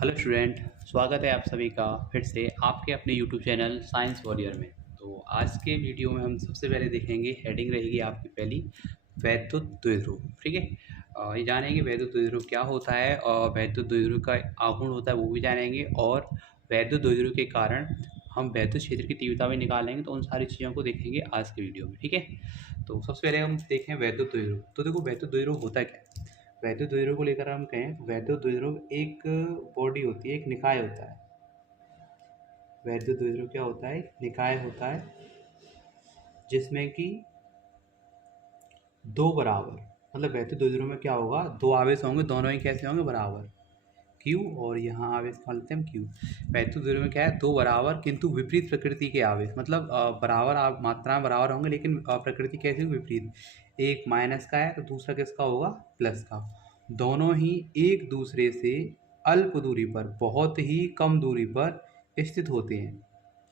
Hello student. स्वागत है आप सभी का फिर से आपके अपने यूट्यूब चैनल साइंस वॉरियर में। तो आज के वीडियो में हम सबसे पहले देखेंगे, हेडिंग रहेगी आपकी पहली, वैद्युत द्विध्रुव। ठीक है, ये जानेंगे वैद्युत द्विध्रुव क्या होता है और वैद्युत द्विध्रुव का आघूर्ण होता है वो भी जानेंगे, और वैद्युत द्विध्रुव के कारण हम वैद्युत क्षेत्र की तीव्रता भी निकालेंगे। तो उन सारी चीज़ों को देखेंगे आज के वीडियो में। ठीक है, तो सबसे पहले हम देखें वैद्युत द्विध्रुव। तो देखो वैद्युत द्विध्रुव होता क्या है। वैद्युत द्विध्रुव को लेकर हम कहें तो वैद्युत द्विध्रुव एक बॉडी होती है, एक निकाय होता है। वैद्युत द्विध्रुव क्या होता है? एक निकाय होता है जिसमें कि दो बराबर, मतलब वैद्युत द्विध्रुव में क्या होगा, दो आवेश होंगे, दोनों ही कैसे होंगे? बराबर, Q, और यहाँ आवेश मान लेते हैं हम Q। वैद्युत द्विध्रुव में क्या है? दो बराबर किंतु विपरीत प्रकृति के आवेश, मतलब बराबर मात्राएं बराबर होंगे लेकिन प्रकृति कैसी होगी? विपरीत। एक माइनस का है तो दूसरा किसका होगा? प्लस का। दोनों ही एक दूसरे से अल्प दूरी पर, बहुत ही कम दूरी पर स्थित होते हैं।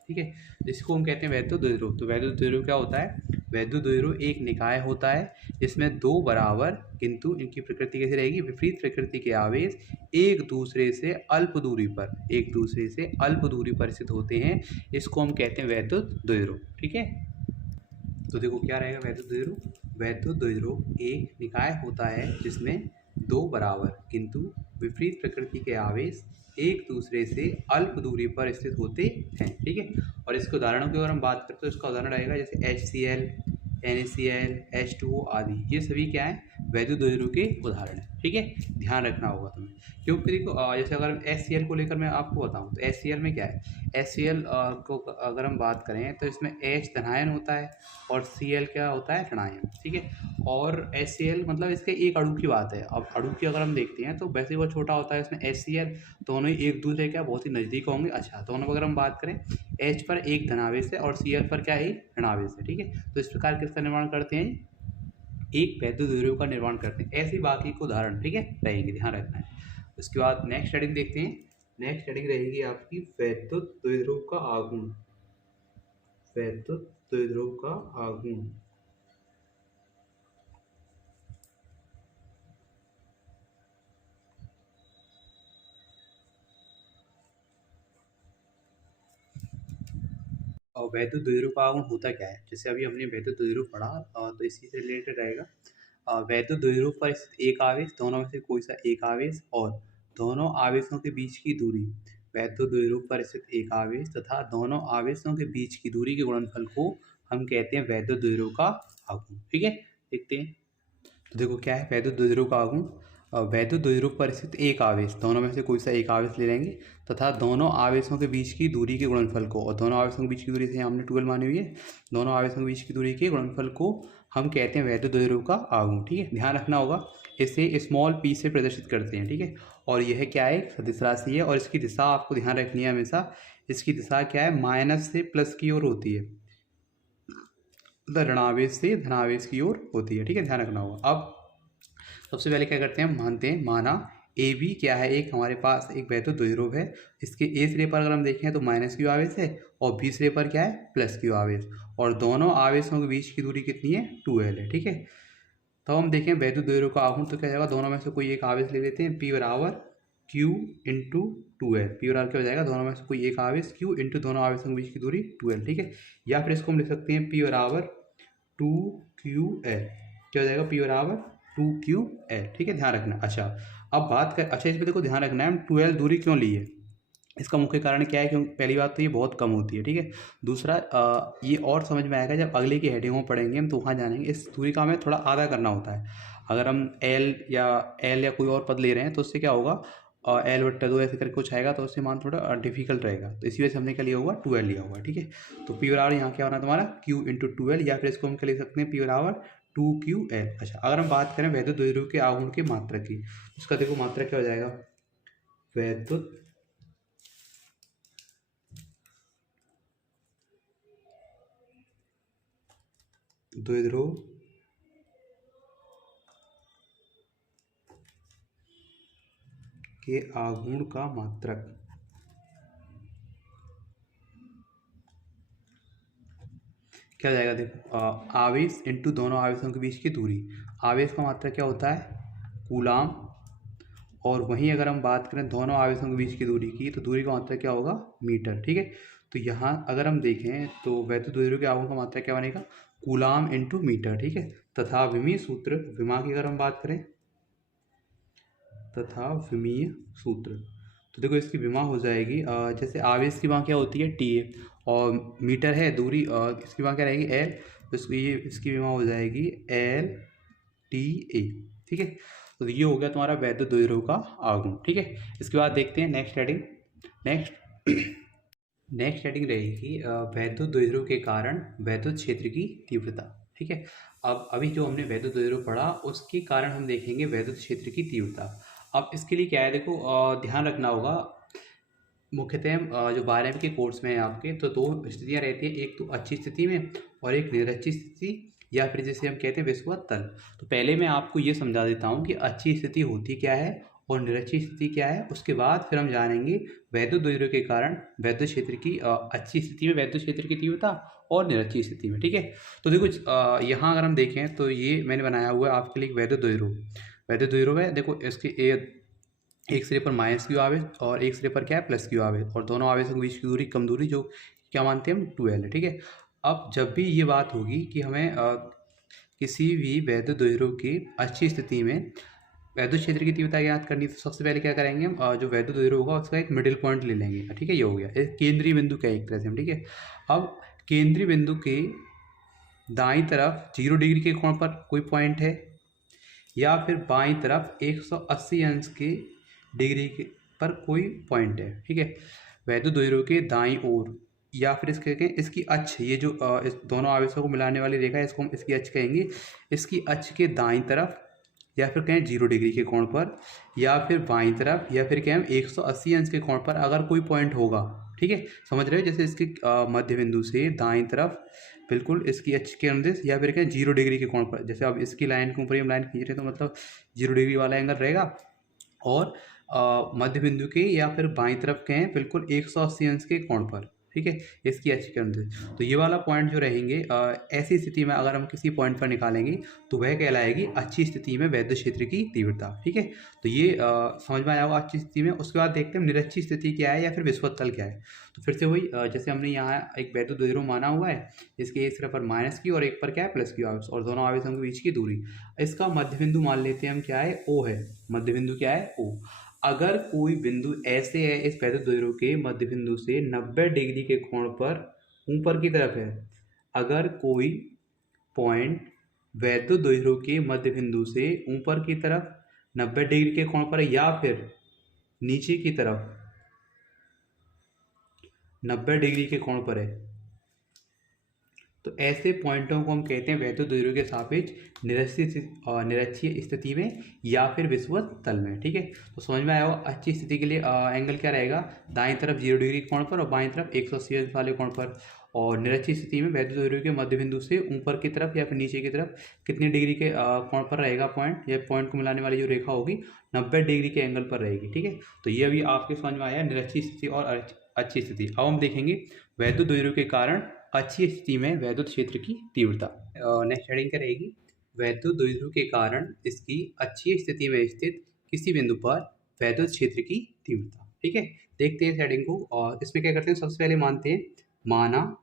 ठीक है, जिसको हम कहते हैं वैद्युत द्विध्रुव। तो वैद्युत द्विध्रुव क्या होता है? वैद्युत द्विध्रुव एक निकाय होता है जिसमें दो बराबर किंतु इनकी प्रकृति कैसी रहेगी? विपरीत प्रकृति के आवेश एक दूसरे से अल्प दूरी पर, एक दूसरे से अल्प दूरी पर स्थित होते हैं। इसको हम कहते हैं वैद्युत द्विध्रुव। ठीक है, तो देखो क्या रहेगा वैद्युत द्विध्रुव। वैद्युत द्विध्रुव एक निकाय होता है जिसमें दो बराबर किंतु विपरीत प्रकृति के आवेश एक दूसरे से अल्प दूरी पर स्थित होते हैं। ठीक है, और इसके उदाहरणों की अगर हम बात करें तो इसका उदाहरण रहेगा जैसे HCl, NaCl, H2O आदि। ये सभी क्या है? वैद्युत द्विध्रुव के उदाहरण है। ठीक है, ध्यान रखना होगा तुम्हें, क्योंकि देखो जैसे अगर HCl को लेकर मैं आपको बताऊं तो HCl में क्या है? HCl को अगर हम बात करें तो इसमें H धनायन होता है और Cl क्या होता है? ऋणायन। ठीक है, और HCl मतलब इसके एक अणु की बात है। अब अणु की अगर हम देखते हैं तो वैसे वो छोटा होता है, इसमें HCl दोनों ही एक दूसरे के बहुत ही नज़दीक होंगे। अच्छा, दोनों पर अगर हम बात करें, H पर एक धनावेश है और Cl पर क्या है? ऋणावेश है। ठीक है, तो इस प्रकार किसका निर्माण करते हैं? एक वैद्युत द्विध्रुव का निर्माण करते हैं। ऐसे बाकी के उदाहरण, ठीक है, रहेंगे, ध्यान रखना है। उसके बाद नेक्स्ट हेडिंग देखते हैं। नेक्स्ट हेडिंग रहेगी आपकी वैद्युत द्विध्रुव का आघूर्ण। वैद्युत द्विध्रुव का आघूर्ण। और वैद्युत द्विध्रुव का आघूर्ण होता क्या है? जैसे अभी हमने वैद्युत द्विध्रुव पढ़ा, तो इसी से रिलेटेड रहेगा। वैद्युत द्विध्रुव पर स्थित एक आवेश, दोनों में से कोई सा एक आवेश और दोनों आवेशों के बीच की दूरी। वैद्युत द्विध्रुव पर स्थित एक आवेश तथा दोनों आवेशों के बीच की दूरी के गुणनफल को हम कहते हैं वैद्युत द्विध्रुव का आघूर्ण। ठीक है, देखते हैं। तो देखो क्या है वैद्युत द्विध्रुव का आघूर्ण। वैद्युत द्विध्रुव पर स्थित एक आवेश, दोनों में से कोई सा एक आवेश ले लेंगे तथा दोनों आवेशों के बीच की दूरी के गुणनफल को, और दोनों आवेशों के बीच की दूरी से हमने 12 मानी हुई है, दोनों आवेशों के बीच की दूरी के गुणनफल को हम कहते हैं वैद्युत द्विध्रुव का आघूर्ण। ठीक है, ध्यान रखना होगा, इसे स्मॉल p से प्रदर्शित करते हैं। ठीक है, और यह क्या है? एक सदिश राशि है और इसकी दिशा आपको ध्यान रखनी है हमेशा। इसकी दिशा क्या है? माइनस से प्लस की ओर होती है, मतलब ऋणावेश से धनावेश की ओर होती है। ठीक है, ध्यान रखना होगा। अब सबसे पहले क्या करते हैं, हम मानते हैं, माना ए बी क्या है? एक हमारे पास एक वैद्युत द्विध्रुव है। इसके ए सिरे पर अगर हम देखें तो माइनस क्यू आवेश है और बी सिरे पर क्या है? प्लस क्यू आवेश, और दोनों आवेशों के बीच की दूरी कितनी है? 2L है। ठीक है, तो हम देखें वैद्युत द्विध्रुव का आघूर्ण, तो क्या जाएगा? दोनों में से कोई एक आवेश ले लेते हैं, P बराबर Q इंटू 2L। P बराबर क्या हो जाएगा? दोनों में से कोई एक आवेश Q इंटू दोनों आवेशों के बीच की दूरी 2L। ठीक है, या फिर इसको हम लिख सकते हैं P बराबर 2QL। क्या हो जाएगा? P बराबर 2QL। ठीक है, ध्यान रखना। अच्छा, अब बात कर, अच्छा इसमें देखो ध्यान रखना है, हम 12 दूरी क्यों ली है? इसका मुख्य कारण क्या है? क्योंकि पहली बात तो ये बहुत कम होती है। ठीक है, दूसरा ये और समझ में आएगा जब अगले की हेडिंगों पढ़ेंगे हम, तो वहाँ जानेंगे। इस दूरी का हमें थोड़ा आधा करना होता है। अगर हम एल या कोई और पद ले रहे हैं तो उससे क्या होगा, L/2 ऐसे करके कुछ आएगा तो उससे मान थोड़ा डिफिकल्ट रहेगा। तो इसी वजह से हमने क्या लिया होगा? 12 लिया होगा। ठीक है, तो P बराबर यहाँ क्या होना है तुम्हारा? Q इंटू 2L, या फिर इसको हम क्या लिख सकते हैं? P बराबर 2QL। अच्छा, अगर हम बात करें वैद्युत द्विध्रुव के आघूर्ण की मात्रा की, उसका देखो मात्रा क्या हो जाएगा? वैद्युत द्विध्रुव के आघूर्ण का मात्रक। क्या हो जाएगा? देखो आवेश इंटू दोनों आवेशों के बीच की दूरी। आवेश का मात्रक क्या होता है? कूलाम, और वहीं अगर हम बात करें दोनों आवेशों के बीच की दूरी की, तो दूरी का मात्रा क्या होगा, मीटर। ठीक है, तो यहाँ अगर हम देखें तो वैद्युत द्विध्रुव के आवेशों का मात्रा क्या बनेगा, कूलाम इंटू मीटर। ठीक है, तथा विमीय सूत्र, विमा की अगर हम बात करें, तथा विमीय सूत्र, तो देखो इसकी विमा हो जाएगी जैसे आवेश की विमा क्या होती है, टी ए, और मीटर है दूरी, इसकी विमा क्या रहेगी, एल, तो इसकी विमा हो जाएगी एल टी ए। ठीक है, तो ये हो गया तुम्हारा वैद्युत द्विध्रुव का आघूर्ण। ठीक है, इसके बाद देखते हैं नेक्स्ट हेडिंग। नेक्स्ट हेडिंग रहेगी वैद्युत द्विध्रुव के कारण वैद्युत क्षेत्र की तीव्रता। ठीक है, अब अभी जो हमने वैद्युत द्विध्रुव पढ़ा उसके कारण हम देखेंगे वैद्युत क्षेत्र की तीव्रता। अब इसके लिए क्या है, देखो ध्यान रखना होगा, मुख्यतः जो 12वीं के कोर्स में है आपके, तो दो स्थितियाँ रहती हैं, एक तो अच्छी स्थिति में और एक निरक्षी स्थिति, या फिर जिसे हम कहते हैं विषुवत तल। तो पहले मैं आपको ये समझा देता हूँ कि अच्छी स्थिति होती क्या है और निरक्षी स्थिति क्या है, उसके बाद फिर हम जानेंगे वैद्युत द्विध्रुव के कारण वैद्युत क्षेत्र की अच्छी स्थिति में वैद्युत क्षेत्र की तीव्रता और निरक्षी स्थिति में। ठीक है, तो देखो यहाँ अगर हम देखें तो ये मैंने बनाया हुआ है आपके लिए वैद्युत द्विध्रुव। वैद्युत द्विध्रुव है, देखो इसके एक सिरे पर माइनस क्यू आवेश और एक सिरे पर क्या है, प्लस क्यू आवेश, और दोनों आवेशों के बीच की दूरी कम दूरी जो क्या मानते हैं हम, 2L है। ठीक है, अब जब भी ये बात होगी कि हमें किसी भी वैद्युत द्विध्रुव की अच्छी स्थिति में वैद्युत क्षेत्र की तीव्रता ज्ञात करनी, तो सबसे पहले क्या करेंगे हम, जो वैद्युत द्विध्रुव होगा उसका एक मिडिल पॉइंट ले लेंगे। ठीक है, ये हो गया एक केंद्रीय बिंदु का एक तरह से हम। ठीक है, अब केंद्रीय बिंदु के दाईं तरफ 0 डिग्री के कोण पर कोई पॉइंट है, या फिर बाईं तरफ 180 अंश के डिग्री के पर कोई पॉइंट है। ठीक है, वैद्युत द्विध्रुव के दाईं ओर, या फिर इसके कहें इसकी अक्ष, ये जो इस दोनों आवेशों को मिलाने वाली रेखा है इसको हम इसकी अक्ष कहेंगे, इसकी अक्ष के दाईं तरफ, या फिर कहें 0 डिग्री के कोण पर, या फिर बाईं तरफ, या फिर कहें 180 अंश के कोण पर अगर कोई पॉइंट होगा। ठीक है, समझ रहे हो, जैसे इसके मध्य बिंदु से दाईं तरफ बिल्कुल इसकी अक्ष के अनुदिश, या फिर कहें 0 डिग्री के कोण पर, जैसे अब इसकी लाइन के ऊपर ही हम लाइन खींच रहे हैं तो मतलब 0 डिग्री वाला एंगल रहेगा, और मध्य बिंदु के या फिर बाईं तरफ के हैं बिल्कुल 180 अंश के कोण पर। ठीक है, इसकी अच्छी के अनुदिश, तो ये वाला पॉइंट जो रहेंगे ऐसी स्थिति में अगर हम किसी पॉइंट पर निकालेंगे तो वह कहलाएगी अच्छी स्थिति में वैद्युत क्षेत्र की तीव्रता। ठीक है, तो ये समझ में आया होगा अच्छी स्थिति में। उसके बाद देखते हैं निरक्षी स्थिति क्या है या फिर विषुवत तल क्या है। तो फिर से वही जैसे हमने यहाँ एक वैद्युत द्विध्रुव माना हुआ है, इसके एक सिरे पर माइनस की और एक पर क्या है, प्लस की आवेश, और दोनों आवेशों के बीच की दूरी, इसका मध्य बिंदु मान लेते हैं हम, क्या है, O है। मध्य बिंदु क्या है, O। अगर कोई बिंदु ऐसे है इस वैद्युत द्विध्रुव के मध्य बिंदु से 90 डिग्री के कोण पर ऊपर की तरफ है, अगर कोई पॉइंट वैद्युत द्विध्रुव के मध्य बिंदु से ऊपर की तरफ 90 डिग्री के कोण पर, या फिर नीचे की तरफ 90 डिग्री के कोण पर है, तो ऐसे पॉइंटों को हम कहते हैं वैद्युत द्विध्रुव के सापेक्ष निरक्षीय स्थिति में या फिर विषुवत तल में। ठीक है, तो समझ में आया हो, अच्छी स्थिति के लिए एंगल क्या रहेगा, दाईं तरफ 0 डिग्री कोण पर और बाईं तरफ 180 अंश वाले कोण पर, और निरक्षीय स्थिति में वैद्युत द्विध्रुव के मध्य बिंदु से ऊपर की तरफ या फिर नीचे की तरफ कितने डिग्री के कोण पर रहेगा पॉइंट, या पॉइंट को मिलाने वाली जो रेखा होगी 90 डिग्री के एंगल पर रहेगी। ठीक है, तो ये अभी आपके समझ में आया निरक्षीय स्थिति और अच्छी स्थिति। अब हम देखेंगे वैद्युत द्विध्रुव के कारण अच्छी स्थिति में वैद्युत क्षेत्र की तीव्रता। नेक्स्ट हेडिंग क्या रहेगी, वैद्युत द्विध्रुव के कारण इसकी अच्छी स्थिति में स्थित किसी बिंदु पर वैद्युत क्षेत्र की तीव्रता। ठीक है, देखते हैं इस हेडिंग को, और इसमें क्या करते हैं, सबसे पहले मानते हैं, माना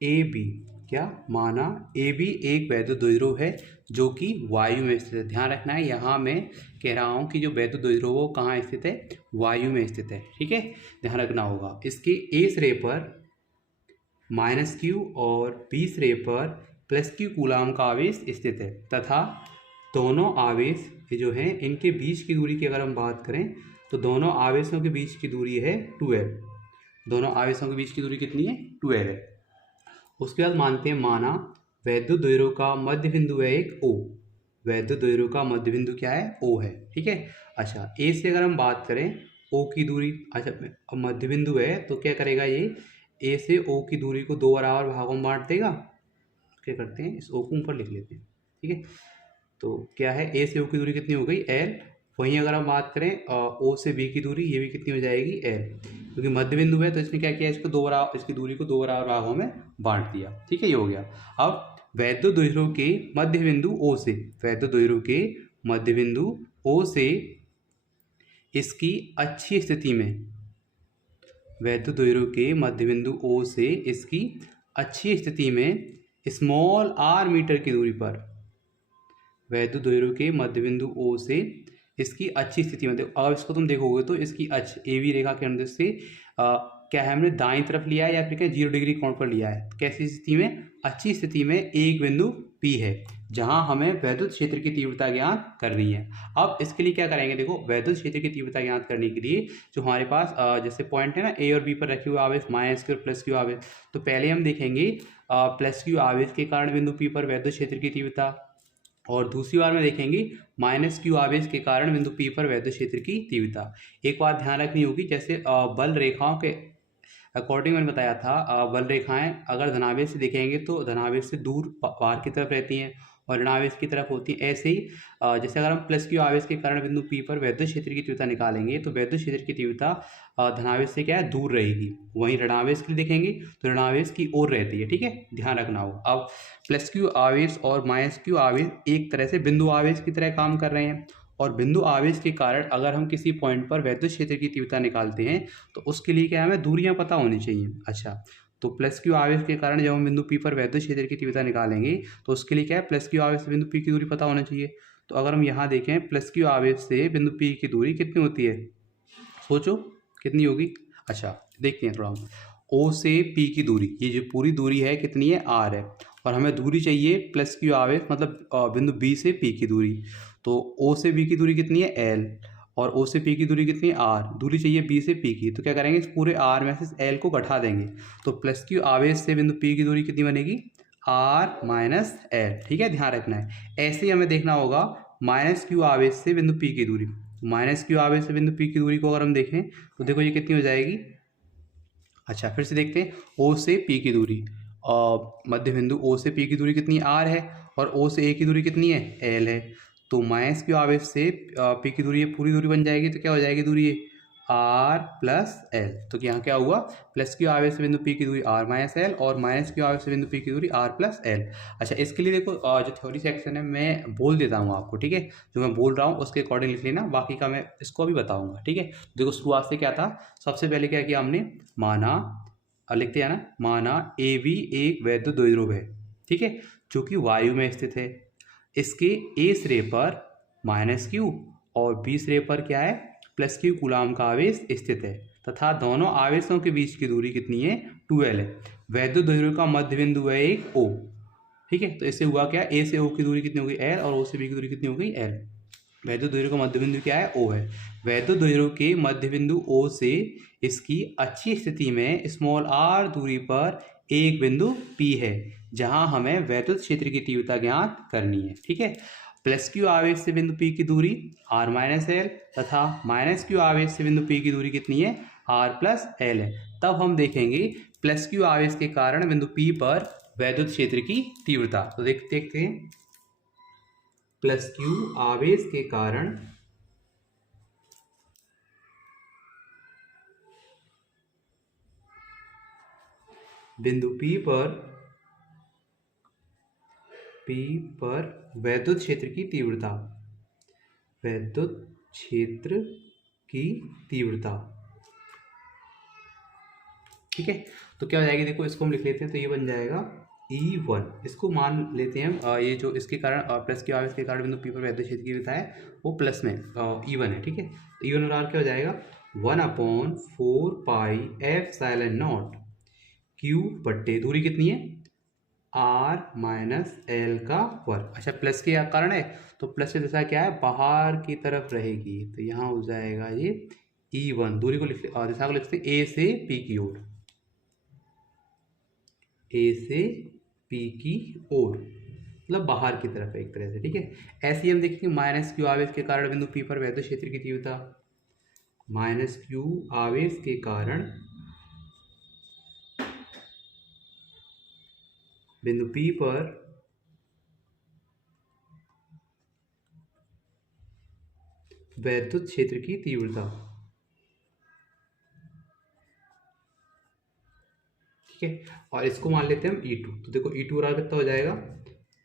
ए बी, क्या माना ए बी एक वैद्युत द्विध्रुव है जो कि वायु में स्थित है। ध्यान रखना है, यहाँ मैं कह रहा हूँ कि जो वैद्युत द्विध्रुव वो कहाँ स्थित है, वायु में स्थित है। ठीक है, ध्यान रखना होगा। इसके ए सिरे पर माइनस क्यू और बी सिरे पर प्लस क्यू कूलाम का आवेश स्थित है, तथा दोनों आवेश जो हैं इनके बीच की दूरी की अगर हम बात करें तो दोनों आवेशों के बीच की दूरी है 2L। दोनों आवेशों के बीच की दूरी कितनी है, 2L है। उसके बाद मानते हैं, माना वैद्युत द्विध्रुव का मध्य बिंदु है एक O। वैद्युत द्विध्रुव का मध्य बिंदु क्या है, O है। ठीक है, अच्छा ए से अगर हम बात करें O की दूरी, अच्छा मध्य बिंदु है तो क्या करेगा, ये ए से O की दूरी को 2 बराबर भागों में बांट देगा। क्या करते हैं, इस O को ऊपर लिख लेते हैं। ठीक है, तो क्या है, ए से O की दूरी कितनी हो गई, L, वहीं अगर हम बात करें ओ से बी की दूरी, ये भी कितनी हो जाएगी एल, क्योंकि मध्य बिंदु है तो इसने क्या किया, इसको इसकी दूरी को दो बराबर भागों में बांट दिया। ठीक है, ये हो गया। अब वैद्युत द्विध्रुव के मध्य बिंदु ओ से, वैद्युत द्विध्रुव के मध्य बिंदु ओ से इसकी अच्छी स्थिति में, वैद्युत द्विध्रुव के मध्य बिंदु ओ से इसकी अच्छी स्थिति में स्मॉल आर मीटर की दूरी पर, वैद्युत द्विध्रुव के मध्य बिंदु ओ से इसकी अच्छी स्थिति में, अब इसको तुम देखोगे तो इसकी ए बी रेखा के अंदर से क्या है, हमने दाईं तरफ लिया है या फिर क्या 0 डिग्री कोण पर लिया है। कैसी स्थिति में, अच्छी स्थिति में एक बिंदु P है जहां हमें वैद्युत क्षेत्र की तीव्रता ज्ञात करनी है। अब इसके लिए क्या करेंगे, देखो वैद्युत क्षेत्र की तीव्रता ज्ञात करने के लिए जो हमारे पास जैसे पॉइंट है ना ए और बी पर रखे हुए आवेश माइनस क्यू और प्लस क्यू आवेश, तो पहले हम देखेंगे प्लस क्यू आवेश के कारण बिंदु P पर वैद्युत क्षेत्र की तीव्रता, और दूसरी बार में देखेंगे माइनस क्यू आवेश के कारण बिंदु P पर वैद्युत क्षेत्र की तीव्रता। एक बात ध्यान रखनी होगी, जैसे बल रेखाओं के अकॉर्डिंग मैंने बताया था, बल रेखाएं अगर धनावेश से देखेंगे तो धनावेश से दूर बाहर की तरफ रहती हैं और ऋणावेश की तरफ होती है। ऐसे ही जैसे अगर हम प्लस क्यू आवेश के कारण बिंदु P पर वैद्युत क्षेत्र की तीव्रता निकालेंगे तो वैद्युत क्षेत्र की तीव्रता धनावेश से क्या है, दूर रहेगी। वहीं ऋणावेश के लिए देखेंगे तो ऋणावेश की ओर रहती है। ठीक है, ध्यान रखना होगा। अब प्लस क्यू आवेश और माइनस क्यू आवेश एक तरह से बिंदु आवेश की तरह काम कर रहे हैं, और बिंदु आवेश के कारण अगर हम किसी पॉइंट पर वैद्युत क्षेत्र की तीव्रता निकालते हैं तो उसके लिए क्या हमें दूरियां पता होनी चाहिए। अच्छा, तो प्लस क्यू आवेश के कारण जब हम बिंदु P पर वैद्युत क्षेत्र की तीव्रता निकालेंगे तो उसके लिए क्या है, प्लस क्यू आवेश से बिंदु P की दूरी पता होना चाहिए। तो अगर हम यहाँ देखें प्लस क्यू आवेश से बिंदु P की दूरी कितनी होती है, सोचो कितनी होगी। अच्छा देखते हैं थोड़ा, O से P की दूरी, ये जो पूरी दूरी है कितनी है, R है, और हमें दूरी चाहिए प्लस क्यू आवेश मतलब बिंदु B से P की दूरी। तो O से B की दूरी कितनी है, L, और O से P की दूरी कितनी है, R। दूरी चाहिए B से P की, तो क्या करेंगे, इस पूरे R में से L को घटा देंगे, तो प्लस क्यू आवेश से बिंदु P की दूरी कितनी बनेगी, R माइनस L। ठीक है, ध्यान रखना है। ऐसे ही हमें देखना होगा माइनस क्यू आवेश से बिंदु P की दूरी, माइनस क्यू आवेश से बिंदु P की दूरी को अगर हम देखें तो देखो ये कितनी हो जाएगी। अच्छा फिर से देखते हैं, O से P की दूरी, मध्य बिंदु O से P की दूरी कितनी R है, और O से A की दूरी कितनी है, L है। तो माइनस क्यू आवेश से P की दूरी, ये पूरी दूरी बन जाएगी, तो क्या हो जाएगी दूरी, ये R प्लस L। तो यहाँ क्या हुआ, प्लस क्यू आवेश से बिंदु P की दूरी R माइनस L, और माइनस क्यू आवेश से बिंदु P की दूरी R प्लस L। अच्छा इसके लिए देखो जो थ्योरी सेक्शन है मैं बोल देता हूँ आपको, ठीक है, जो मैं बोल रहा हूँ उसके अकॉर्डिंग लिख लेना, बाकी का मैं इसको अभी बताऊँगा। ठीक है, देखो शुरुआत से क्या था, सबसे पहले क्या किया हमने, माना, लिखते हैं ना, माना ए बी एक वैद्युत द्विध्रुव है, ठीक है, जो कि वायु में स्थित है। इसके ए सिरे पर माइनस क्यू और बी सिरे पर क्या है, प्लस क्यू कूलाम का आवेश स्थित है, तथा दोनों आवेशों के बीच की दूरी कितनी है, 2L है। वैद्युत द्विध्रुव का मध्य बिंदु है एक O। ठीक है, तो इससे हुआ क्या, ए से O की दूरी कितनी हो गई L, और O से B की दूरी कितनी हो गई L। वैद्युत द्विध्रुव का मध्य बिंदु क्या है, O है। वैद्युत द्विध्रुव के मध्य बिंदु O से इसकी अच्छी स्थिति में स्मॉल r दूरी पर एक बिंदु P है जहां हमें वैद्युत क्षेत्र की तीव्रता ज्ञात करनी है। ठीक है, प्लस क्यू आवेश से बिंदु P की दूरी R माइनस L, तथा माइनस क्यू आवेश से बिंदु P की दूरी कितनी है, R प्लस L है। तब हम देखेंगे प्लस क्यू आवेश के कारण बिंदु P पर वैद्युत क्षेत्र की तीव्रता। तो देखते हैं, प्लस क्यू आवेश के कारण बिंदु P पर वैद्युत क्षेत्र की तीव्रता, वैद्युत क्षेत्र की तीव्रता। ठीक है, तो क्या हो जाएगी, देखो इसको हम लिख लेते हैं, तो ये बन जाएगा E1। इसको मान लेते हैं हम, ये जो इसके कारण प्लस के आवेश के कारण बिंदु P पर वैद्युत क्षेत्र की तीव्रता है वो प्लस में E1 है। ठीक है, तो E1 बराबर क्या हो जाएगा, 1/4πε0 क्यू बट्टे दूरी कितनी है, R माइनस L का वर्ग। अच्छा प्लस के कारण है तो प्लस की दिशा क्या है, बाहर की तरफ रहेगी, तो यहाँ हो जाएगा ये E1। दूरी को दिशा को लिखते हैं A से P की ओर, A से P की ओर मतलब बाहर की तरफ है एक तरह से। ठीक है, ऐसे ही हम देखेंगे माइनस क्यू आवेश के कारण बिंदु P पर वैद्युत क्षेत्र की तीव्रता, माइनस क्यू आवेश के कारण बिंदु P पर वैद्युत क्षेत्र की तीव्रता, ठीक है। और इसको मान लेते हैं हम E2। तो देखो E2 बराबर कितना हो जाएगा,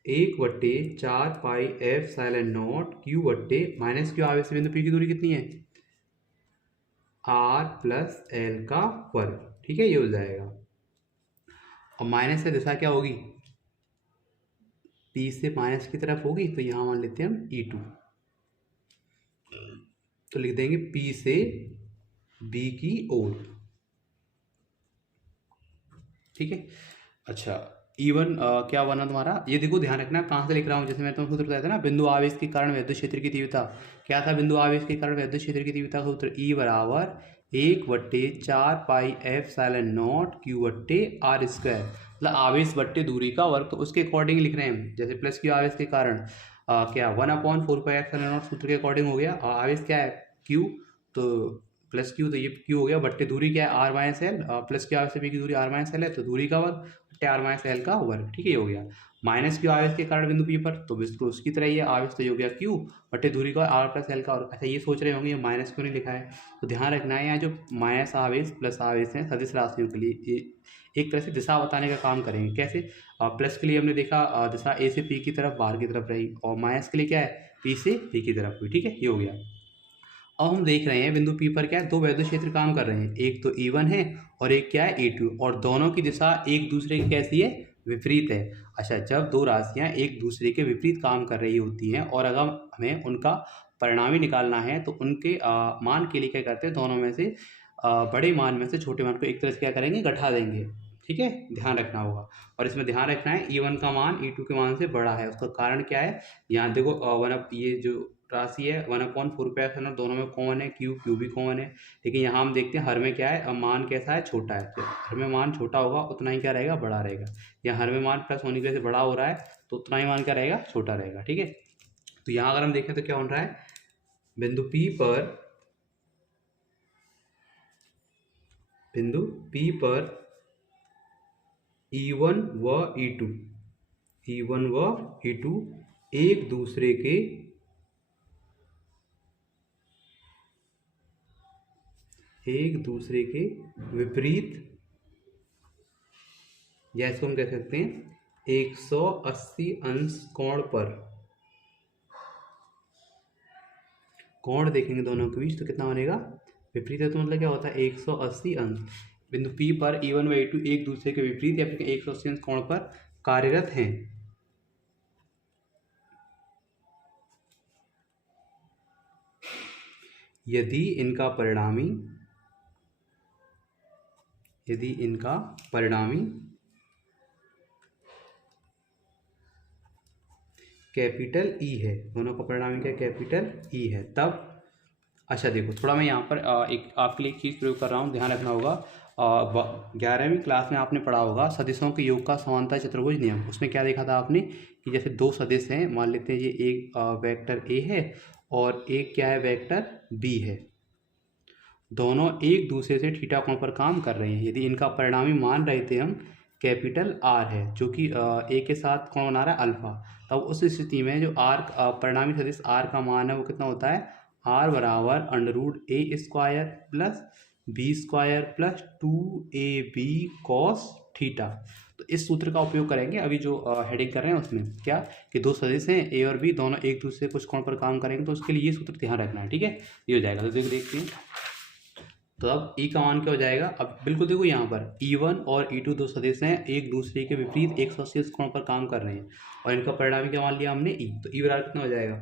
1/4 पाई F साइलन not Q minus Q आवेश से बिंदु P की दूरी कितनी है, R+L का वर्ग, ठीक है, ये हो जाएगा। और माइनस से दिशा क्या होगी, P से माइनस की तरफ होगी, तो यहाँ मान लेते हैं हम E2। तो लिख देंगे P से B की ओर, ठीक है। अच्छा, E1 क्या बना तुम्हारा, ये देखो ध्यान रखना कहाँ से लिख रहा हूँ। जैसे मैं तुमको सूत्र बताया था ना, बिंदु आवेश के कारण विद्युत क्षेत्र की तीव्रता, क्या था बिंदु आवेश के कारण विद्युत क्षेत्र की तीव्रता सूत्र, E बराबर 1/4 पाई F साइलन नॉट Q/R², मतलब आवेश बट्टे दूरी का वर्ग। तो उसके अकॉर्डिंग लिख रहे हैं, जैसे प्लस क्यू आवेश के कारण क्या 1/4 पाई F साइलन नॉट सूत्र के अकॉर्डिंग हो गया। आवेश क्या है Q, तो प्लस क्यू, तो ये क्यू हो गया, बट्टे दूरी क्या है R-L, प्लस क्यू आवेश से P की दूरी R-L है, तो दूरी का वर्ग R-L का वर्ग, ठीक है, ये हो गया। माइनस क्यू आवेश के कारण बिंदु P पर, तो बिल्कुल उसकी तरह ही है, आवेश तो ये हो गया Q बटे दूरी का R+L का वर्ग। अच्छा, ये सोच रहे होंगे ये माइनस क्यों नहीं लिखा है, तो ध्यान रखना है यहाँ जो माइनस आवेश प्लस आवेश है सदिश राशियों के लिए एक तरह से दिशा बताने का काम करेंगे। कैसे, प्लस के लिए हमने देखा दिशा A से P की तरफ बाहर की तरफ रही, और माइनस के लिए क्या है P से P की तरफ हुई, ठीक है, ये हो गया। अब हम देख रहे हैं बिंदु P पर क्या है, दो वैद्युत क्षेत्र काम कर रहे हैं, एक तो E1 है और एक क्या है E2, और दोनों की दिशा एक दूसरे की कैसी है, विपरीत है। अच्छा, जब दो राशियां एक दूसरे के विपरीत काम कर रही होती हैं और अगर हमें उनका परिणामी निकालना है, तो उनके मान के लिए क्या करते हैं, दोनों में से बड़े मान में से छोटे मान को एक तरह से क्या करेंगे, घटा देंगे, ठीक है, ध्यान रखना होगा। और इसमें ध्यान रखना है E1 का मान E2 के मान से बड़ा है, उसका कारण क्या है, यहाँ देखो ये जो राशि है 1/4 दोनों में कॉमन है, क्यू भी कॉमन है, लेकिन यहाँ हम देखते हैं हर में क्या है, मान कैसा है, छोटा है। तो हर में मान छोटा होगा उतना ही क्या रहेगा, बड़ा रहेगा। या हर में मान प्लस होने की वजह से बड़ा हो रहा है, तो उतना ही मान क्या रहेगा, छोटा रहेगा, ठीक है। तो यहाँ अगर हम देखें तो क्या हो रहा है, बिंदु P पर E1 व E2 एक दूसरे के विपरीत, या इसको हम कह सकते हैं 180 अंश कोण पर, कोण देखेंगे दोनों के बीच तो कितना बनेगा, विपरीत है, तो मतलब क्या होता है 180 अंश। बिंदु P पर E1 व E2 एक दूसरे के विपरीत या फिर 180 अंश कोण पर कार्यरत हैं। यदि इनका परिणामी कैपिटल E है, दोनों का परिणामी क्या कैपिटल E है, तब। अच्छा देखो, थोड़ा मैं यहाँ पर एक आपके लिए एक चीज़ प्रयोग कर रहा हूँ, ध्यान रखना होगा। 11वीं क्लास में आपने पढ़ा होगा सदिशों के योग का समानता चतुर्भुज नियम। उसमें क्या देखा था आपने कि जैसे दो सदिश हैं, मान लेते हैं ये एक वेक्टर A है और एक क्या है, वेक्टर B है, दोनों एक दूसरे से थीटा कोण पर काम कर रहे हैं। यदि इनका परिणामी मान रहे थे हम कैपिटल R है, जो कि A के साथ कौन बना रहा है, अल्फा, तब उस स्थिति में जो R परिणामी सदिश R का मान है वो कितना होता है, R बराबर √A² plus B² plus 2AB cos theta. तो इस सूत्र का उपयोग करेंगे अभी जो हेडिंग कर रहे हैं उसमें, क्या कि दो सदिश हैं A और B, दोनों एक दूसरे कुछ कोण पर काम करेंगे, तो उसके लिए ये सूत्र ध्यान रखना है, ठीक है, ये हो जाएगा। तो देखते हैं, तो अब E का मान क्या हो जाएगा, अब बिल्कुल देखो यहाँ पर E1 और E2 दो सदिश हैं, एक दूसरे के विपरीत 180 कोण पर काम कर रहे हैं, और इनका परिणामी क्या मान लिया हमने E। तो E बराबर कितना हो जाएगा,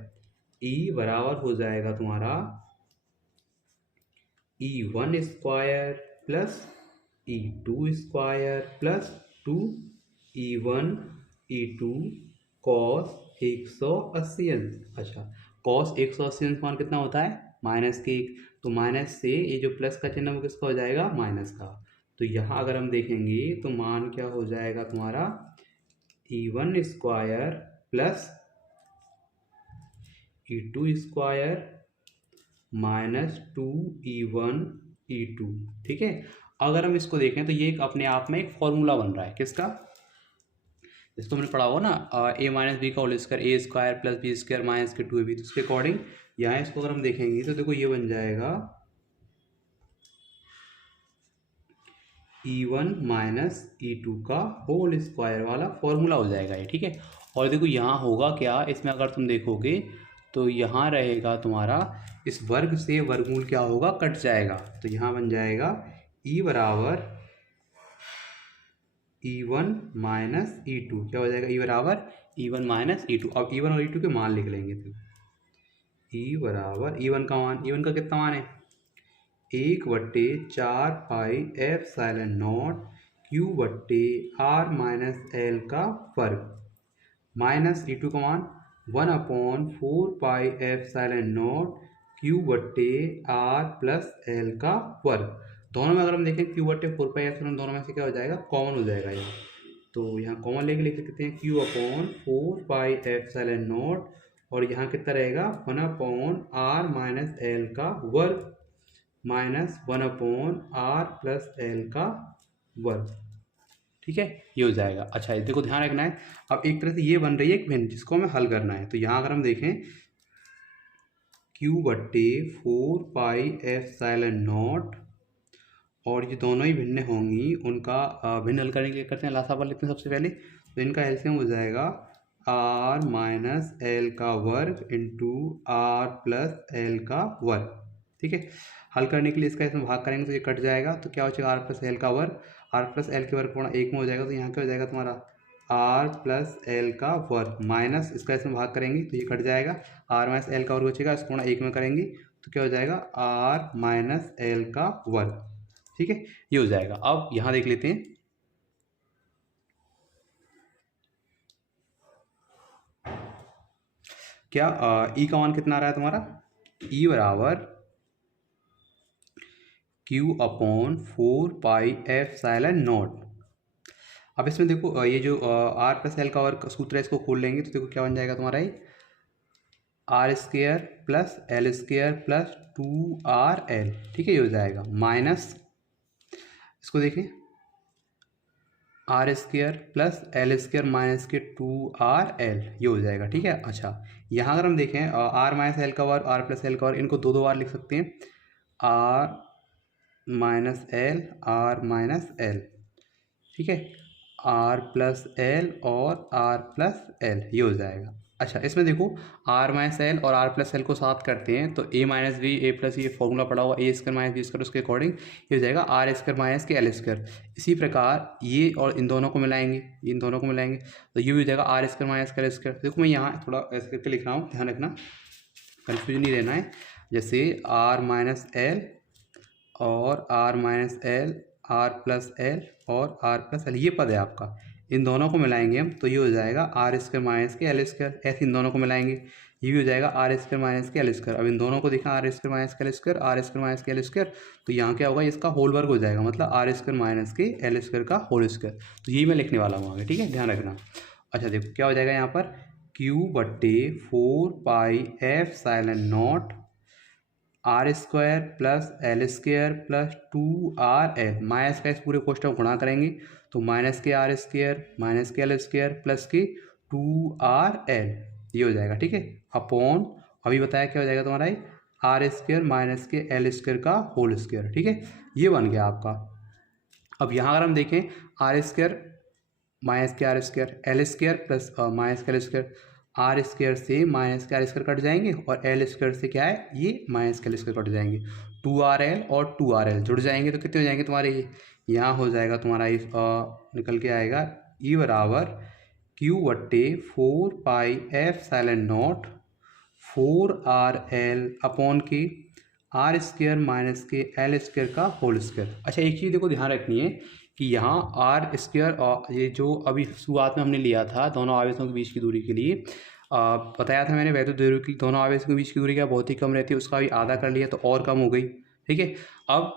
E बराबर हो जाएगा तुम्हारा E1² plus E2² plus 2E1 E2 cos 180 अंश। अच्छा, cos 180 अंश मान कितना होता है, -1, तो माइनस से ये जो प्लस का चिन्ह वो किसका हो जाएगा, माइनस का। तो यहाँ अगर हम देखेंगे तो मान क्या हो जाएगा तुम्हारा, E1² plus E2² minus 2E1 E2, ठीक है। अगर हम इसको देखें तो ये एक अपने आप में एक फॉर्मूला बन रहा है, किसका, जिसको हमने पढ़ा होगा ना, A - B का whole square A² plus B² minus के 2AB, तो उसके अकॉर्डिंग यहाँ इसको अगर हम देखेंगे तो देखो ये बन जाएगा E1 माइनस E2 का होल स्क्वायर वाला फॉर्मूला हो जाएगा ये, ठीक है। और देखो यहाँ होगा क्या, इसमें अगर तुम देखोगे तो यहाँ रहेगा तुम्हारा, इस वर्ग से वर्गमूल क्या होगा, कट जाएगा। तो यहाँ बन जाएगा E बराबर E1 माइनस E2, क्या हो जाएगा, E बराबर E1 माइनस E2। अब E1 और E2 के मान लिख लेंगे। तो E बराबर E1 का मान, E1 का कितना मान है, 1/4 पाई एप्सिलॉन नॉट Q बट्टे R माइनस L का वर्ग, माइनस E2 का मान 1/4 पाई एप्सिलॉन नॉट Q बट्टे R प्लस L का वर्ग। दोनों में अगर हम देखें Q बट्टे 4 पाई एप्सिलॉन, दोनों में से क्या हो जाएगा, कॉमन हो जाएगा ये। तो यहाँ कॉमन लेके लिख सकते हैं Q/4 पाई एप्सिलॉन नॉट, और यहाँ कितना रहेगा 1/R माइनस L का वर्ग माइनस 1/R प्लस L का वर्ग, ठीक है, ये हो जाएगा। अच्छा ये देखो ध्यान रखना है, अब एक तरह से ये बन रही है एक भिन्न, जिसको हमें हल करना है। तो यहाँ अगर हम देखें Q/4 पाई एप्सिलॉन नॉट, और ये दोनों ही भिन्न होंगी, उनका भिन्न हल करने के लिए करते हैं लासापा लेते हैं सबसे पहले। तो इनका एलसीएम हो जाएगा R माइनस L का वर्ग इंटू R प्लस L का वर्ग, ठीक है। हल करने के लिए इसका इसमें भाग करेंगे तो ये कट जाएगा, तो क्या हो जाएगा R प्लस L का वर्ग, R प्लस L के वर्ग पूर्ण 1 में हो जाएगा। तो यहाँ क्या हो जाएगा तुम्हारा R प्लस L का वर्ग, माइनस इसका इसमें भाग करेंगे तो ये कट जाएगा, R माइनस L का वर्ग बचेगा, इसको पूर्ण 1 में करेंगे तो क्या हो जाएगा R माइनस L का वर्ग, ठीक है, ये हो जाएगा। अब यहाँ देख लेते हैं, क्या E का मान कितना आ रहा है तुम्हारा, E बराबर Q/4 पाई एप्सिलॉन नॉट। अब इसमें देखो ये जो R प्लस L का वर्ग सूत्र है, इसको खोल लेंगे तो देखो क्या बन जाएगा तुम्हारा, ये R² plus L² plus 2RL, ठीक है, ये हो जाएगा, माइनस इसको देखें R² प्लस L² माइनस के 2RL, ये हो जाएगा, ठीक है। अच्छा यहाँ अगर हम देखें R माइनस L का वर्ग, R प्लस L का वर्ग, इनको दो बार लिख सकते हैं, R minus L, R minus L, ठीक है, R प्लस L और R प्लस L, ये हो जाएगा। अच्छा इसमें देखो R माइनस L और R प्लस L को साथ करते हैं तो A minus B A plus, ये फॉर्मूला पड़ा हुआ A² माइनस B², उसके अकॉर्डिंग ये हो जाएगा R² माइनस के L²। इसी प्रकार ये और इन दोनों को मिलाएंगे, इन दोनों को मिलाएंगे तो ये भी हो जाएगा R² माइनस के L²। देखो मैं यहाँ थोड़ा ऐसे करके लिख रहा हूँ, ध्यान रखना, कन्फ्यूजन नहीं रहना है। जैसे R माइनस L और R minus L, R plus L और R प्लस L, ये पद है आपका, इन दोनों को मिलाएंगे हम तो ये हो जाएगा R² माइनस के L²। ऐसे इन दोनों को मिलाएंगे ये भी हो जाएगा R² माइनस के L²। अब इन दोनों को देखा R² माइनस के L², R² माइनस के L², तो यहाँ क्या होगा, इसका होल वर्ग हो जाएगा, मतलब R² माइनस के L² का होल स्क्वायर। तो यही मैं लिखने वाला हूँ आगे, ठीक है, ध्यान रखना। अच्छा देखो क्या हो जाएगा यहाँ पर Q/4 pi epsilon not R² plus L² plus 2RL, minus का इस पूरे कोष्ठक गुणा करेंगे तो माइनस के R² माइनस के L² प्लस के 2RL, ये हो जाएगा, ठीक है, अपॉन अभी बताया क्या हो जाएगा तुम्हारा R² माइनस के L² का होल स्क्वायर, ठीक है, ये बन गया आपका। अब यहाँ अगर हम देखें R² माइनस के R² L² प्लस माइनस के L², R² से माइनस के R² कट जाएंगे और L² से क्या है, ये माइनस के L² कट जाएंगे, 2RL और 2RL जुड़ जाएंगे तो कितने हो जाएंगे तुम्हारे, ये यहाँ हो जाएगा तुम्हारा निकल के आएगा E बराबर Q/4 pi epsilon not 4RL upon के R² माइनस के L² का होल स्क्वायर। अच्छा एक चीज़ देखो ध्यान रखनी है कि यहाँ R² और ये जो अभी शुरुआत में हमने लिया था दोनों आवेशों के बीच की दूरी के लिए, बताया था मैंने वैद्युत द्विध्रुव की दोनों आवेशों के बीच की दूरी क्या बहुत ही कम रहती है, उसका भी आधा कर लिया तो और कम हो गई, ठीक है। अब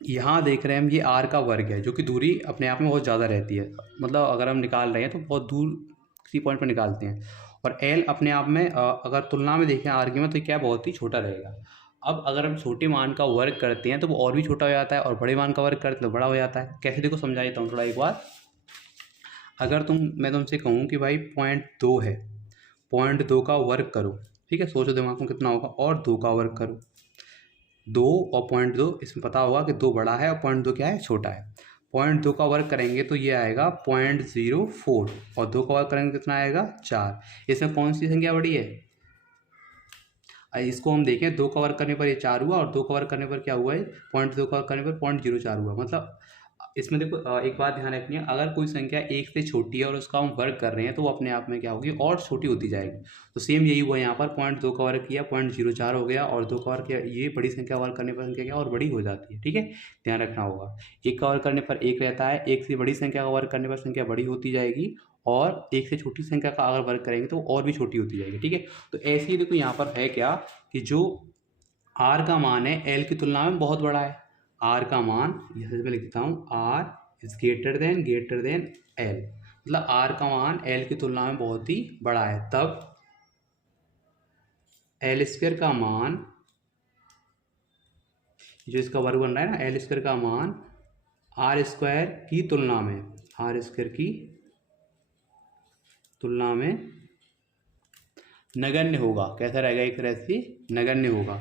यहाँ देख रहे हैं हम ये R का वर्ग है, जो कि दूरी अपने आप में बहुत ज़्यादा रहती है, मतलब अगर हम निकाल रहे हैं तो बहुत दूर किसी पॉइंट पर निकालते हैं, और L अपने आप में अगर तुलना में देखें R की में तो क्या बहुत ही छोटा रहेगा। अब अगर हम छोटे मान का वर्ग करते हैं तो वो और भी छोटा हो जाता है, और बड़े मान का वर्ग करते तो बड़ा हो जाता है। कैसे देखो समझा देता हूँ थोड़ा एक बार। अगर मैं तुमसे कहूँ कि भाई 0.2 है, 0.2 का वर्ग करो, ठीक है, सोचो दिमाग में कितना होगा। और 2 का वर्ग करो, 2 और 0.2, इसमें पता होगा कि 2 बड़ा है और 0.2 क्या है, छोटा है। 0.2 का वर्ग करेंगे तो ये आएगा 0.04, और 2 का वर्ग करेंगे कितना आएगा, 4। इसमें कौन सी संख्या बड़ी है, इसको हम देखें, 2 का वर्ग करने पर ये 4 हुआ, और 2 का वर्ग करने पर क्या हुआ है, 0.2 का वर्ग करने पर 0.04 हुआ। मतलब इसमें देखो एक बात ध्यान रखनी है, अगर कोई संख्या 1 से छोटी है और उसका हम वर्ग कर रहे हैं तो वो अपने आप में क्या होगी, और छोटी होती जाएगी। तो सेम यही हुआ यहाँ पर, 0.2 का वर्ग किया 0.04 हो गया, और 2 का वर्ग किया, ये बड़ी संख्या वर्ग करने पर संख्या क्या और बड़ी हो जाती है। ठीक है, ध्यान रखना होगा। 1 का वर्ग करने पर 1 रहता है, 1 से बड़ी संख्या का वर्ग करने पर संख्या बड़ी होती जाएगी, और 1 से छोटी संख्या का अगर वर्ग करेंगे तो और भी छोटी होती जाएगी। ठीक है, तो ऐसे ही देखो यहाँ पर है क्या कि जो आर का मान है एल की तुलना में बहुत बड़ा है। आर का मान, यहाँ से मैं लिखता हूँ, R is greater than L, मतलब आर का मान एल की तुलना में बहुत ही बड़ा है, तब एल स्क्वायर का मान, जो इसका वर्ग बन रहा है ना, एल स्क्वायर का मान आर स्क्वायर की तुलना में, आर स्क्वायर की तुलना में नगण्य होगा। कैसा रहेगा, एक तरह से नगण्य होगा।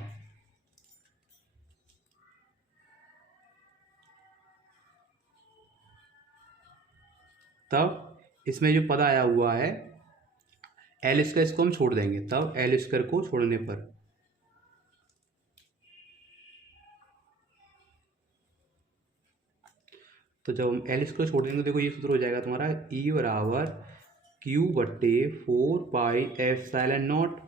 तब इसमें जो पद आया हुआ है एल स्क्वायर, इसको हम छोड़ देंगे, तब एल स्क्वायर को छोड़ने पर तो जब हम एल स्क्वायर छोड़ देंगे, देखो ये सूत्र हो जाएगा तुम्हारा ई बराबर क्यू बट्टे 4 पाई एप्सिलॉन नॉट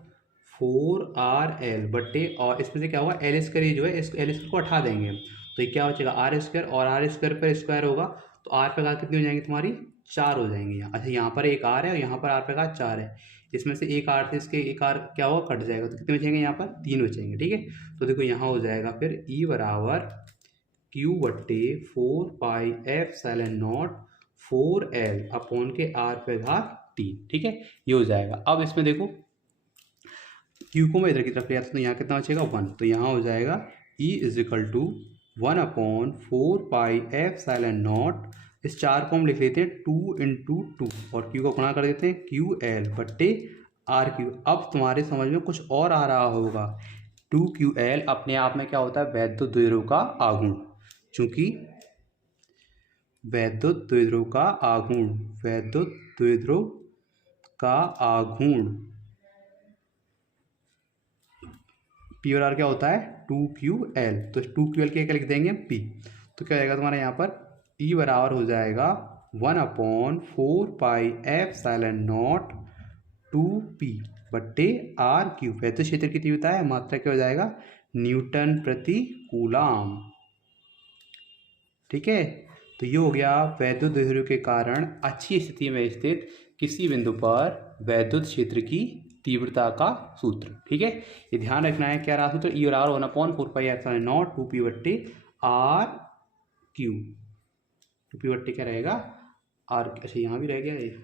4 RL बट्टे, और इसमें से क्या होगा, एल स्क्वायर ये जो है, इस एल स्क्वायर को हटा देंगे, तो ये क्या बचेगा, आर स्क्वायर, और आर स्क्वायर पर स्क्वायर होगा, तो आर पे घात कितनी हो जाएंगी तुम्हारी, 4 हो जाएंगी यहाँ। अच्छा, यहाँ पर एक आर है और यहाँ पर आर पे घात 4 है, इसमें से एक आर से इसके एक आर क्या होगा, कट जाएगा, तो कितने बचेंगे यहाँ पर, 3 बचेंगे। ठीक है, तो देखो यहाँ हो जाएगा फिर ई बराबर क्यू बट्टे 4 पाई एप्सिलॉन नॉट 4L अपॉन के आर पे घात 3। ठीक है, ये हो जाएगा। अब इसमें देखो क्यू को मैं इधर की तरफ ले आता हूँ, तो यहाँ कितना बचेगा, 1, तो यहाँ हो जाएगा E is equal to 1/4 pi epsilon naught, इस 4 को हम लिख लेते हैं 2 × 2, और Q को गुणा कर देते हैं QL बट्टे RQ। अब तुम्हारे समझ में कुछ और आ रहा होगा, 2QL अपने आप में क्या होता है, वैद्युत द्विध्रुव का आघूर्ण, चूंकि वैद्युत द्विध्रुव का आघूर्ण, वैद्युत द्विध्रुव का आघूर्ण P और R क्या होता है, 2QL, तो 2QL के क्या लिख देंगे P, तो क्या आएगा तुम्हारा यहाँ पर E बराबर हो जाएगा 1/4 पाई एप्सिलॉन नॉट 2P बट्टे RQ। वैद्युत क्षेत्र की तीव्रता है, मात्रा क्या हो जाएगा, न्यूटन प्रति कूलाम। ठीक है, तो ये हो गया वैद्युत द्विध्रुव के कारण अच्छी स्थिति में स्थित किसी बिंदु पर वैद्युत क्षेत्र की तीव्रता का सूत्र। ठीक है, ये ध्यान रखना है, क्या रहा सूत्र, ई और are 1/4 pi epsilon not 2P बट्टे RQ, 2P बट्टे क्या रहेगा, R। अच्छा, यहाँ भी रह गया ये,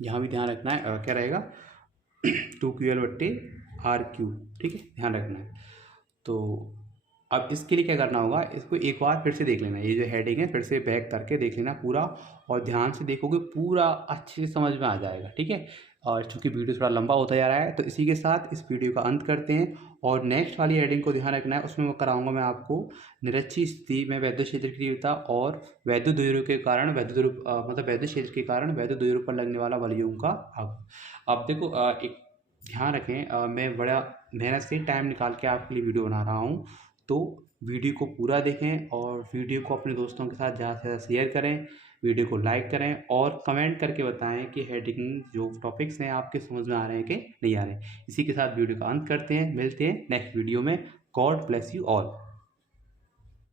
यहाँ भी ध्यान रखना है, क्या रहेगा 2QL बट्टे RQ। ठीक है, ध्यान रखना है। तो अब इसके लिए क्या करना होगा, इसको एक बार फिर से देख लेना, ये जो हेडिंग है फिर से बैक करके देख लेना पूरा, और ध्यान से देखोगे पूरा अच्छे से समझ में आ जाएगा। ठीक है, और चूंकि वीडियो थोड़ा लंबा होता जा रहा है, तो इसी के साथ इस वीडियो का अंत करते हैं, और नेक्स्ट वाली हेडिंग को ध्यान रखना है, उसमें मैं कराऊंगा मैं आपको निरक्षीय स्थिति में वैद्युत क्षेत्र की तीव्रता और वैद्युत द्विध्रुव के कारण मतलब वैद्युत क्षेत्र के कारण वैद्युत द्विध्रुव पर लगने वाला बलयों का आघूर्ण। अब देखो एक ध्यान रखें, मैं बड़ा मेहनत से टाइम निकाल के आपके लिए वीडियो बना रहा हूँ, तो वीडियो को पूरा देखें और वीडियो को अपने दोस्तों के साथ ज़्यादा से ज़्यादा शेयर करें, वीडियो को लाइक करें, और कमेंट करके बताएं कि हेडिंग जो टॉपिक्स हैं आपके समझ में आ रहे हैं कि नहीं आ रहे हैं। इसी के साथ वीडियो का अंत करते हैं, मिलते हैं नेक्स्ट वीडियो में। God bless you all.